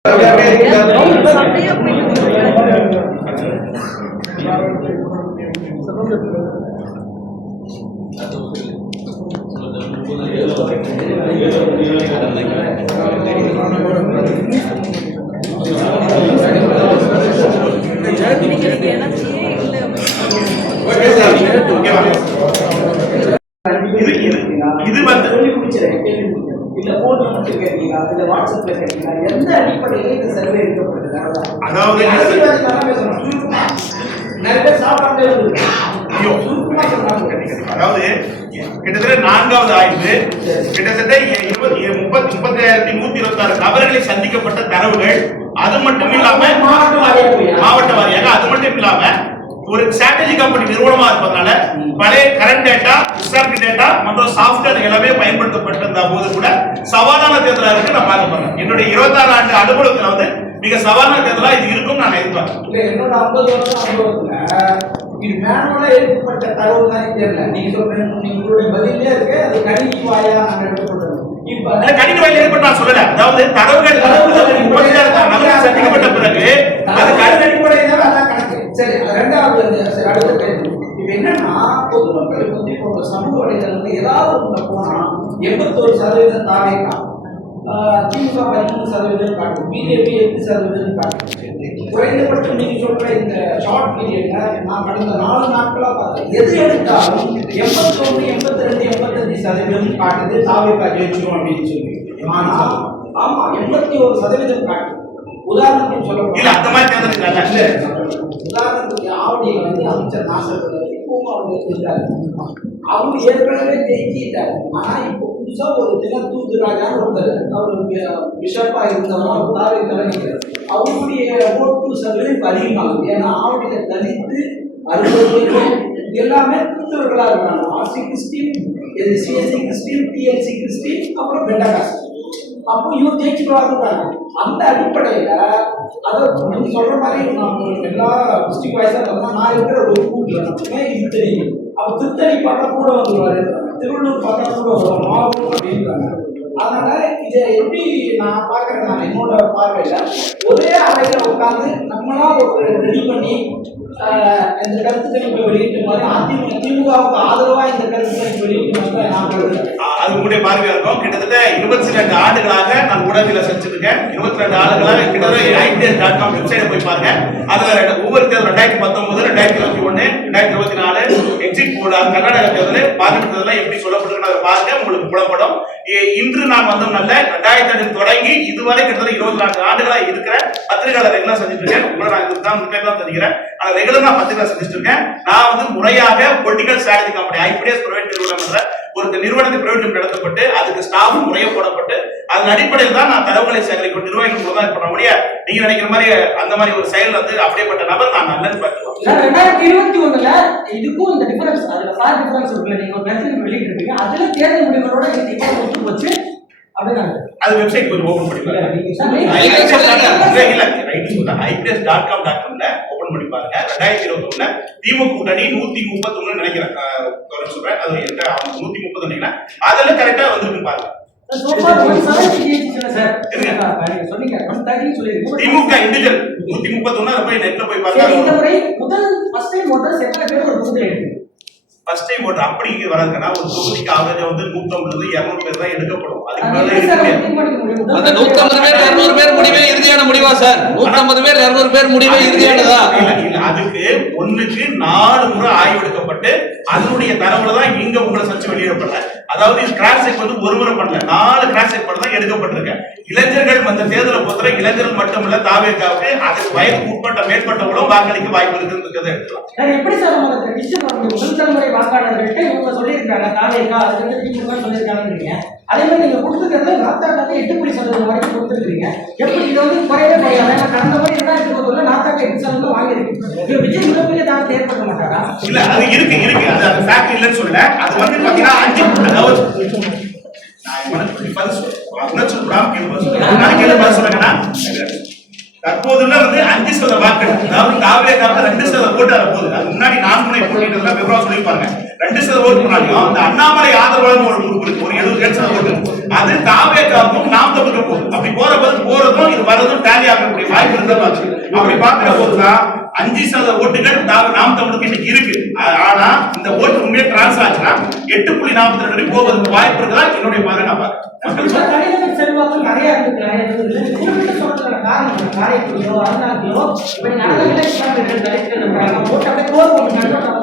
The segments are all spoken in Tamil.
இது வந்து இல்ல போன் மட்டும் கேட்டீங்களா இல்ல வாட்ஸ்அப்ல கேட்டீங்களா எந்த அடிப்படையில் இந்த சர்வே எடுக்கப்படுது? அதாவது நிறைய பேர் சாப்பிடாமலே அதாவது கிட்டத்தட்ட 4வது ஆய்வு கிட்டத்தட்ட 35,126 நபர்களை சந்திக்கப்பட்ட தரவுகள். அது மட்டும் இல்லாம மாவட்ட வாரியாக அது மட்டும் இல்லாம ஒரு ஸ்ட்ராட்டஜி கம்பெனி நிறுவனமா இருப்பதனால பழைய கரண்ட் டேட்டா, ஹிஸ்டாரிக் டேட்டா மற்றும் சாஃப்ட்வேர் எல்லாமே பயன்படுத்தப்பட்டிருந்த போது கூட சவாலான தேர்தலா இருக்கு நான் பார்க்க போறேன். என்னுடைய 26 ஆண்டு அனுபவத்துல வந்து மிக சவாலான தேர்தலா இது இருக்கும் நான் எதிர்பார்க்கிறேன். என்னோட 50 வருஷம் அனுபவத்துல இது மேனுவலா எடுக்கப்பட்ட தகவல் தான் தெரியல. நீங்க சொல்றீங்க உங்களுடைய பதிலே இருக்கு, அது கணினி வாயிலா நாங்க எடுக்கப்பட்டோம். இப்ப கணினி வாயிலா எடுக்கப்பட்ட நான் சொல்லல. அதாவது தரவுகள் சந்திக்கப்பட்ட பிறகு அது கணினி அடிப்படையில அதான் கணக்கு. சரி, ரெண்டாவது அடுத்த கேள்வி. இப்ப என்னன்னா பொதுமக்கள் பத்தி இப்போ சமூக வலைதளத்துல ஏதாவது ஒண்ணு போனா 81% தாவேகா, திமுக 13% காட்டும், பிஜேபி 8% காட்டும். குறைந்தபட்சம் நீங்க சொல்ற இந்த ஷார்ட் பீரியட்ல நான் கடந்த 4 நாட்களா பார்த்தேன். எது எடுத்தாலும் 81, 82, 85% காட்டுது தாவேகா ஜெயிச்சிரும் அப்படின்னு சொல்லி. ஆனா ஆமா 81% காட்டுது. உதாரணத்துக்கு சொல்ல இல்ல அந்த மாதிரி உதாரணத்துக்கு ஆவடியில் வந்து அமைச்சர் நாசர் இப்பவும் அவங்க இருந்தாரு. அவங்க ஏற்கனவே ஜெயிச்சிட்டாரு. ஆனா இப்போ புதுசா ஒரு தினம் தூதுராஜான்னு ஒருத்தர் அவர் பிஷப்பா இருந்தவங்க அவர் தாவே கலைஞர் அவருடைய ஓட்டு சதவீதம் அதிகமாகுது. ஏன்னா ஆவடியில தலித்து 60 பேர் எல்லாமே கிறிஸ்தவர்களா இருக்காங்க. RC Christian, CSC Christian, TLC Christian, அப்புறம் பெண்டகாஸ்ட். அப்போ இவர் ஜெயிச்சுட்டு அந்த அடிப்படையில அதாவது நீங்க சொல்ற மாதிரி எல்லா டிஸ்ட்ரிக்ட் வைஸா பார்த்தா நான் இருக்கிற ஒரு கூட்டில் மட்டுமே இது தெரியும். அப்போ திருத்தணி பார்த்தா கூட வந்துருவாரு, திருவள்ளூர் பார்த்தா கூட வருவார், மாவட்டம் அப்படின்றாங்க. அதனால இதை எப்படி நான் பார்க்கறேன், நான் என்னோட பார்வையில ஒரே அறையில உட்காந்து நம்மளா ஒரு ரெடி பண்ணி இந்த கருத்து கணிப்பை வெளியிட்ட மாதிரி திமுகவுக்கு ஆதரவா இந்த கருத்து கணிப்பு வெளியிட்டு அது உங்களுடைய பார்வையா இருக்கும். கிட்டத்தட்ட 22 ஆண்டுகளாக நான் ஊடகத்தில் செஞ்சிருக்கேன். 22 ஆண்டுகளாக கிட்டத்தட்ட IPS.com வெப்சைட்டை போய் பாருங்க. அதுல ஒவ்வொரு தேர்தல் 2019, 2021, 2024 எக்ஸிட் போர்டு கர்நாடக தேர்தல் பார்லிமெண்ட் தேர்தல் எப்படி சொல்லப்பட்டிருக்கு அதை பாருங்க, உங்களுக்கு புலப்படும். இன்று நான் வந்தோம்னால 2008 தொடங்கி இதுவரை கிட்டத்தட்ட 24 ஆண்டுகளா இருக்கிற பத்திரிகையாளர் ரெகுலர் செஞ்சுட்டு இருக்கேன். உங்களை நான் இதுதான் தெரிகிறேன். ஆனா ரெகுலர் நான் பத்திரிகை செஞ்சுட்டு இருக்கேன். நான் வந்து முறையாக political strategy company IPS private நிறுவனம் ஒரு நிறுவனத்தை பிரைவேட் நடத்தப்பட்டு அதுக்கு ஸ்டாஃப் முறைய போடப்பட்டு அதன் அடிப்படையில் தான் நான் தரவுகளை சேகரிக்கும் நிர்வாகிகள் மூலம் தான் பண்ண முடியாது. நீங்க நினைக்கிற மாதிரி அந்த மாதிரி ஒரு செயல் வந்து அப்படிப்பட்ட நபர் நான் நல்லது பார்க்கிறோம். 2021ல இதுக்கும் இந்த டிஃபரன்ஸ், அதுல சார் டிஃபரன்ஸ் இருக்குல்ல, நீங்க ஒரு பிரச்சனை வெளியிட்டு இருக்கீங்க, அதுல தேர்தல் முடிவுகளோட இந்த இப்போ ஒத்து போச்சு அப்படினா அது வெப்சைட் கொஞ்சம் ஓபன் பண்ணி பாருங்க. IPS.com.comல ஓபன் பண்ணி பாருங்க. 2021ல திமுக கூட்டணி 131 நினைக்கிறேன், சொல்றேன் அது 130 நினைக்கிறேன், அதெல்லாம் கரெக்டா வந்திருக்கு பாருங்க. திமுக இண்டிவிஜுவல் 131 போய் நெட்ல போய் பாருங்க. இந்த முறை முதல் ஃபர்ஸ்ட் டைம் ஓட்டர்ஸ் எத்தனை பேர் ஒரு பூத்ல எடுத்து ஃபர்ஸ்ட் டைம் ஓட்டர் அப்படி வராதுன்னா ஒரு தொகுதிக்கு ஆவரேஜ் வந்து 150 200 பேர் தான் எடுக்கப்படும். அதுக்கு மேல அந்த 150 பேர் 200 பேர் முடிவே இறுதியான முடிவா சார்? 150 பேர் 200 பேர் முடிவே இறுதியானதா? இல்ல அதுக்கு ஒண்ணுக்கு 4 முறை ஆய்வு எடுக்கப்பட்டு அதனுடைய தரவுல தான் இங்க உங்களை சர்ச் வெளியிடப்படல. அதாவது கிராஸ் செக் வந்து ஒரு முறை பண்ணல, 4 கிராஸ் செக் பண்ண தான் எடுக்கப்பட்டிருக்கு. இளைஞர்கள் அந்த தேர்தலை பொறுத்தவரை இளைஞர்கள் மட்டுமல்ல தாவேக்காவுக்கு அதுக்கு வயதுக்கு உட்பட்ட மேற்பட்டவங்களும் வாக்களிக்க வாய்ப்பு இருக்குன்றதை எடுக்கலாம். எப்படி சார் உங்களுக்கு டிசிஷன் முதல் தலைமுறை வாக்காளர்கள்ட்ட இவங்க சொல்லியிருக்காங்க தாவேக்கா அதுக்கு திமுக சொல்லியிருக்காங்க, அதே மாதிரி நீங்க கொடுத்துக்கிறது நாத்தாக்காக 8% வரைக்கும் கொடுத்துருக்கீங்க. எப்படி இதை வந்து குறையவே குறையாது? கடந்த மாதிரி 2020 நாத்தாக்கா 8% வாங்கியிருக்கு. விஜய் மிகப்பெரிய தாக்கத்தை ஏற்படுத்த மாட்டாரா? இல்ல அது இருக்கு அது ஃபேக்ட் இல்லைன்னு சொல்லல. அது வந்து பாத்தீங்கன்னா 5 அதாவது நான் உனக்கு பதில் சொல்றேன். உணர்ச்சி கூடாம கேள்வி பதில் சொல்றேன். நான் கேள்வி பதில் சொல்றேன்னா தற்போதுள்ள 5% வாக்குகள், அதாவது தாவேக்காவுக்கு 2% ஓட்டு வர போகுது. அது முன்னாடி 4 முனை போட்டியிட்டதுல விவரம் சொல்லியிருப்பாங்க. 2% ஓட்டு போனாலும் அந்த அண்ணாமலை ஆதரவாளர் ஒரு குரூப் இருக்கு, ஒரு 70% ஓட்டு, அது தாவேக்காவுக்கும் நாம் தமிழுக்கும் போகுது. அப்படி போறதும் இது வரதும் டேலி ஆகக்கூடிய வாய்ப்பு இருக்கிறது. அப்படி பாக்குற போதுதான் 5% ஓட்டுகள் நாம் தமிழுக்கு இன்னைக்கு இருக்கு. ஆனா இந்த ஓட்டு உண்மையே டிரான்ஸ் ஆச்சுன்னா 8.42 போவதற்கு வாய்ப்பு இருக்குதா என்னுடைய பார்வை நான் பாக்குறேன். தனிநபர் செல்வாக்கு நிறைய இருக்கு, நிறைய இருக்குது. குறிப்பிட்ட சொல்றதுக்கான காரணம் காரைக்குடியோ அருணாச்சலோ இப்படி நிறைய இலட்சணங்கள் தலைக்கிறது ஓட்டு அப்படியே கோர் பண்ணி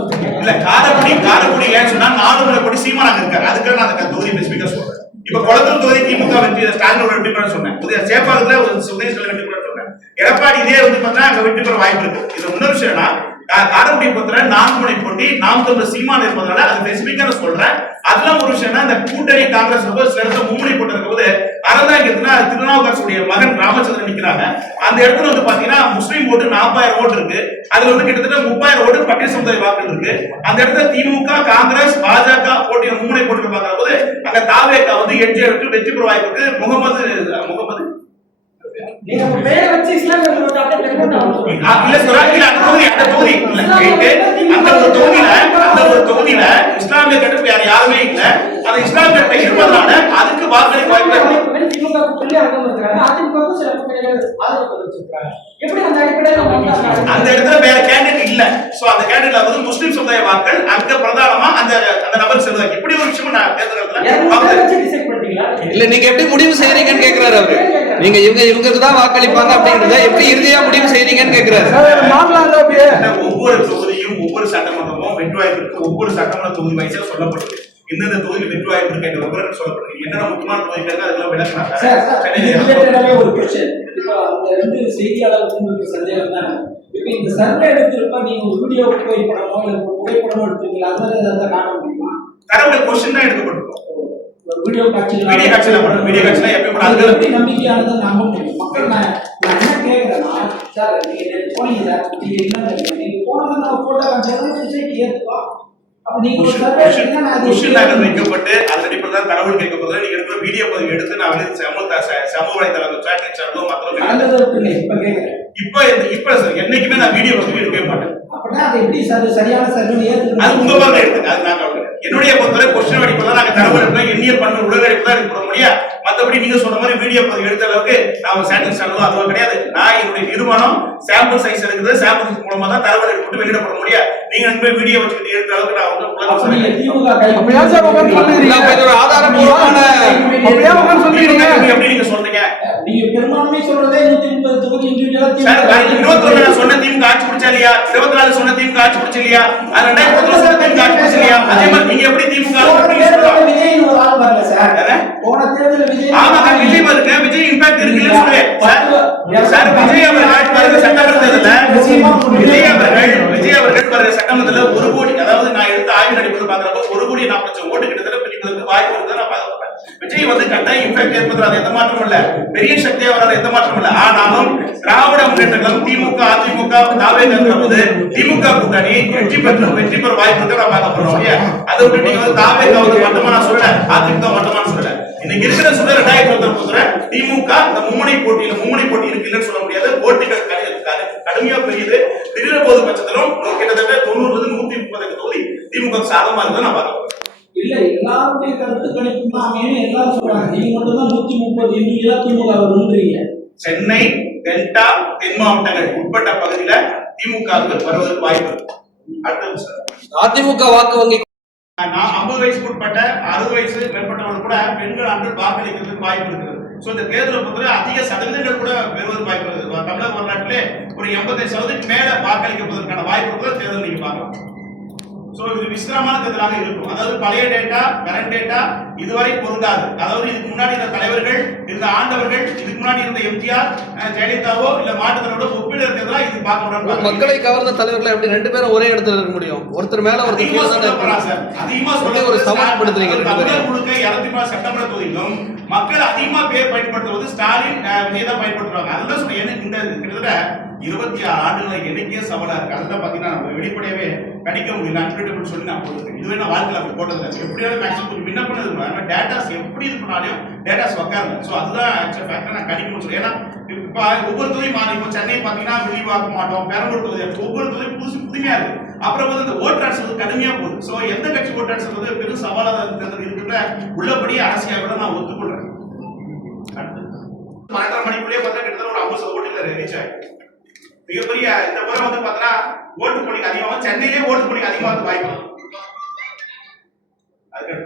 சொல்றீங்க. இல்ல காரைக்குடி ஏன் சொன்னா 4 முறை போட்டி சீமானாக இருக்காரு. அதுக்காக நான் அந்த தொகுதி ஸ்பீக்கர் சொல்றேன். இப்ப குளத்தூர் தொகுதி திமுக வெற்றி, ஸ்டாலினோட வெற்றி பெற சொன்னேன். சேப்பாக்கத்துல உதயசூரியன் வெற்றி பெற சொன்னேன். எடப்பாடி இதே பார்த்தா அங்க வெற்றி பெற வாய்ப்பு இருக்கு. இது இன்னொரு விஷயம்னா காரைக்குடி பொறுத்தவரை 4 முனை போட்டி நாம் தமிழ் சீமான் இருப்பதனால அது ஸ்பீக்கர் சொல்றேன். அதெல்லாம் ஒரு விஷயம்னா இந்த கூட்டணி காங்கிரஸ் சில இடத்துல மும்முனை போட்டு இருக்கும்போது அரசாங்கத்துல திருநாவுக்கரசுடைய மகன் ராமச்சந்திரன் நிக்கிறாங்க. அந்த இடத்துல பாத்தீங்கன்னா முஸ்லீம் ஓட்டு 40,000 ஓட்டு இருக்கு. அதுல கிட்டத்தட்ட 30,000 ஓட்டு பட்டியல் சமுதாய வாக்குகள் இருக்கு. அந்த இடத்துல திமுக காங்கிரஸ் பாஜக போட்டியில் மும்முனை போட்டு பாக்குற போது அங்க தாவேக்கா எம்ஜிஆருக்கு வெற்றி பெற வாய்ப்பு இருக்கு. முகமது நீங்க பேரை வச்சு இஸ்லாமியர்கள் ஓட்டு அப்படியே இல்ல சொல்றாங்க. அந்த ஒரு தொகுதியில இஸ்லாமிய கட்டு வேற யாருமே இல்ல. அது இஸ்லாமிய கட்டு இருப்பதனால அதுக்கு வாக்களிக்க வாய்ப்பு இருக்கு. திமுக கூட்டணி அரங்கம் இருக்கிறாங்க, அதிமுக சில கூட்டணிகள் ஆதரவு வச்சிருக்காங்க. எப்படி அந்த அடிப்படையில் அந்த இடத்துல வேற கேண்டிடேட் இல்ல. சோ அந்த கேண்டிடேட்ல முஸ்லிம் சமுதாய வாக்கள் அங்க பிரதானமா அந்த நபர் செல்வாங்க. இப்படி ஒரு விஷயம் நான் தேர்தல்ல இல்ல நீங்க எப்படி முடிவு செய்றீங்கன்னு கேக்குறாரு அவரு. நீங்க இவங்களுக்கு தான் வாக்களிப்பாங்க அப்படிங்கறத எப்படி இறுதியா முடிவு செய்றீங்கன்னு கேக்குறாரு. ஒவ்வொரு தொகுதியும் ஒவ்வொரு சட்டமன்றமும் வெற்றி வாய்ப்பு இருக்கு. ஒவ்வொரு சட்டமன்ற தொகுதி வயசுல சொல்லப்பட்டிருக்கு. எந்தெந்த தொகுதியில் வெற்றி வாய்ப்பு இருக்கு என்ற விவரம் சொல்லப்பட்டிருக்கு. என்னென்ன முக்கியமான தொகுதிகள் அதெல்லாம் விளக்குறாங்க. ஒரு கொஸ்டின், இப்போ அந்த செய்தியாளர் சந்தேகம் தானே. இப்போ இந்த சர்வே எடுத்திருப்ப நீங்க ஒரு வீடியோ புகைப்படமோ இல்ல புகைப்படமோ எடுத்துருக்கீங்களா? அந்த காண முடியுமா? தரவுகள் கொஸ்டின் தான் எடுக்கப்பட்டிருக்கும். வீடியோ காட்சிகள் எப்படி நம்பிக்கையானதை நம்ப முடியும் மக்கள். நான் என்ன கேட்கிறேன்னா, சார் நீங்க போனீங்க சார், நீங்க என்ன நீங்க போனது நான் போட்டோ காட்சி ஏற்பா. வைக்கப்பட்டு அதன் அடிப்படையில் தகவல் கேட்கப்படுது. நீங்க எடுக்கிற வீடியோ பதிவு எடுத்து நான் சமூக வலைதளம் இப்ப என்னைக்குமே நான் வீடியோ பதிவு எடுக்கவே மாட்டேன். என்னுடைய பொறுத்தவரை கொஸ்டின் அடிப்படையில் நாங்க தகவல் எடுப்போம். எண்ணியல் பண்ண உலக அடிப்பதான் எடுக்க போட முடியாது. மற்றபடி நீங்க சொன்ன மாதிரி வீடியோ பதிவு எடுத்த அளவுக்கு நாம சாட்டிஸ்ஃபை அதுவும் கிடையாது. நான் என்னுடைய நிறுவனம் சாம்பிள் சைஸ் எடுக்குது. சாம்பிள் சைஸ் மூலமா தான் தகவல் எடுத்து வெளியிடப்பட முடியாது. நீங்க வீடியோ வச்சுக்கிட்டு எடுக்கிற அளவுக்கு நான் எப்படி நீங்க சொல்றீங்க? நீங்க பெரும்பான்மை சொல்றதே 130 தொகுதி சொன்ன திமுக ஆட்சி பிடிச்சா இல்லையா? 24 சொன்ன திமுக ஆட்சி பிடிச்சா இல்லையா? 2019 சொன்ன திமுக ஆட்சி பிடிச்சா இல்லையா? அதே மாதிரி நீங்க எப்படி திமுக விஜய் ஒரு ஆள் வரல சார். போன தேர்தல் விஜய் விஜய் வருங்க. விஜய் இம்பாக்ட் இருக்குன்னு சொல்றேன் சார். விஜய் அவர்கள் வருகிற சட்டமன்ற தேர்தலில் விஜய் அவர்கள் வருகிற சட்டமன்றத்தில் 1 கோடி, அதாவது நான் எடுத்த ஆய்வு அடிப்படையில் பாக்குறப்ப 1,40,00,000 ஓட்டு கிட்டத்தட்ட பிடிப்பதற்கு வாய்ப்பு இருக்குன்னு நான் பார்க்கிறேன். விஜய் கட்டாயம் இம்பாக்ட் ஏற்படுறது எந்த மாற்றம் இல்ல. பெரிய சக்தியா வராது எந்த மாற்றம் இல்ல. ஆனாலும் திராவிட முன்னேற்ற கழகம் திமுக அதிமுக தாவேங்கிற போது திமுக கூட்டணி வெற்றி பெற வாய்ப்பு இருக்கு நான் பார்க்க போறோம். அதை விட்டு நீங்க தாவேங்க மட்டமா நான் சொல்லல, அதிமுக மட்டமா சொல்லல. இன்னைக்கு இருக்கிற சொல்ல 2019 திமுக இந்த மும்முனை போட்டி இருக்கு இல்லைன்னு சொல்ல முடியாது. போட்டிகள் கடுமையா பெரியது. திடீர் போது பட்சத்திலும் கிட்டத்தட்ட 90 130 தொகுதி திமுக சாதகமா இருக்கு நான் பார்க்க போறேன். இல்ல எல்லாருடைய கருத்து கணிப்பு தான் எல்லாரும் சொல்றாங்க. நீங்க மட்டும் தான் 130 நீங்க திமுக வருவீங்க. சென்னை டெல்டா தென் மாவட்டங்கள் உட்பட்ட பகுதியில திமுக வருவதற்கு வாய்ப்பு இருக்கு. அடுத்த அதிமுக வாக்கு வங்கி 50 வயசுக்கு உட்பட்ட 60 வயசு மேற்பட்டவர்கள் கூட பெண்கள் ஆண்கள் வாக்களிக்கிறதுக்கு வாய்ப்பு இருக்குது. சோ இந்த தேர்தலை பொறுத்தவரை அதிக சதவீதங்கள் கூட பெறுவதற்கு வாய்ப்பு இருக்குது. தமிழக வரலாற்றிலே ஒரு 85% மேல வாக்களிக்கப்படுவதற்கான வாய்ப்பு இருக்கிற தேர்தல் நீங்க பார்க்கலாம். சோ இது விசிரமான தேர்தலாக இருக்கும். அதாவது பழைய டேட்டா கரண்ட் டேட்டா இதுவரை பொருந்தாது. அதாவது இதுக்கு முன்னாடி இருந்த தலைவர்கள் இருந்த ஆண்டவர்கள் இதுக்கு முன்னாடி இருந்த எம்ஜிஆர் ஜெயலலிதாவோ இல்ல மாற்றத்தோட ஒப்பிட இருக்கிறதா இது பார்க்க முடியும். மக்களை கவர்ந்த தலைவர்கள் எப்படி 2 பேரும் ஒரே இடத்துல இருக்க முடியும்? ஒருத்தர் மேல ஒருத்தர் கீழ தான் இருப்பாங்க சார். அதிகமா சொல்ல ஒரு சமாளிப்படுத்துறீங்க. தமிழக முழுக்க 203 சட்டமன்ற தொகுதியிலும் மக்கள் அதிகமா பேர் பயன்படுத்துவது ஸ்டாலின் விஜய் தான் பயன்படுத்துறாங்க. அதுதான் சொல்றேன். எனக்கு இந்த கிட்டத்தட்ட 26 ஆண்டுகள் எண்ணிக்கையே சவாலா இருக்கு. அதுதான் பாத்தீங்கன்னா நம்ம வெளிப்படையவே கணிக்க முடியல. அன்பிரேட்டபிள் சொல்லி நான் போட்டுருக்கேன். இதுவே நான் வாழ்க்கையில அப்படி போட்டதில்லை. எப்படியாவது மேக்ஸிமம் கொஞ்சம் விண்ணப்பம் டேட்டாஸ் எப்படி இது பண்ணாலும் டேட்டாஸ் உட்காரல. ஸோ அதுதான் ஆக்சுவல் ஃபேக்டர் நான் கணிக்கணும்னு சொல்லி. ஏன்னா இப்ப ஒவ்வொரு தொகுதி மாறி, இப்போ சென்னை பாத்தீங்கன்னா விரிவாக்க மாட்டோம், பெரம்பலூர் தொகுதி ஒவ்வொரு தொகுதி புதுமையா இருக்கு. அப்புறம் வந்து இந்த ஓட் டிரான்ஸ்ஃபர் கடுமையா போகுது. சோ எந்த கட்சி ஓட் டிரான்ஸ்ஃபர் வந்து பெரும் சவாலாக இருக்கிற உள்ளபடியே அரசியலை நான் ஒத்துக்கொள்றேன். 12:30 மணிக்குள்ளேயே பார்த்தா கிட்டத்தட்ட ஒரு 50% ஓட்டுல ரீச் ஆயிடுச்சு. மிகப்பெரிய இந்த முறை வந்து பார்த்தா ஓட்டு போலிங் அதிகமாக, சென்னையிலே ஓட்டு போலிங் அதிகமாக வாய்ப்பு. அதுக்கு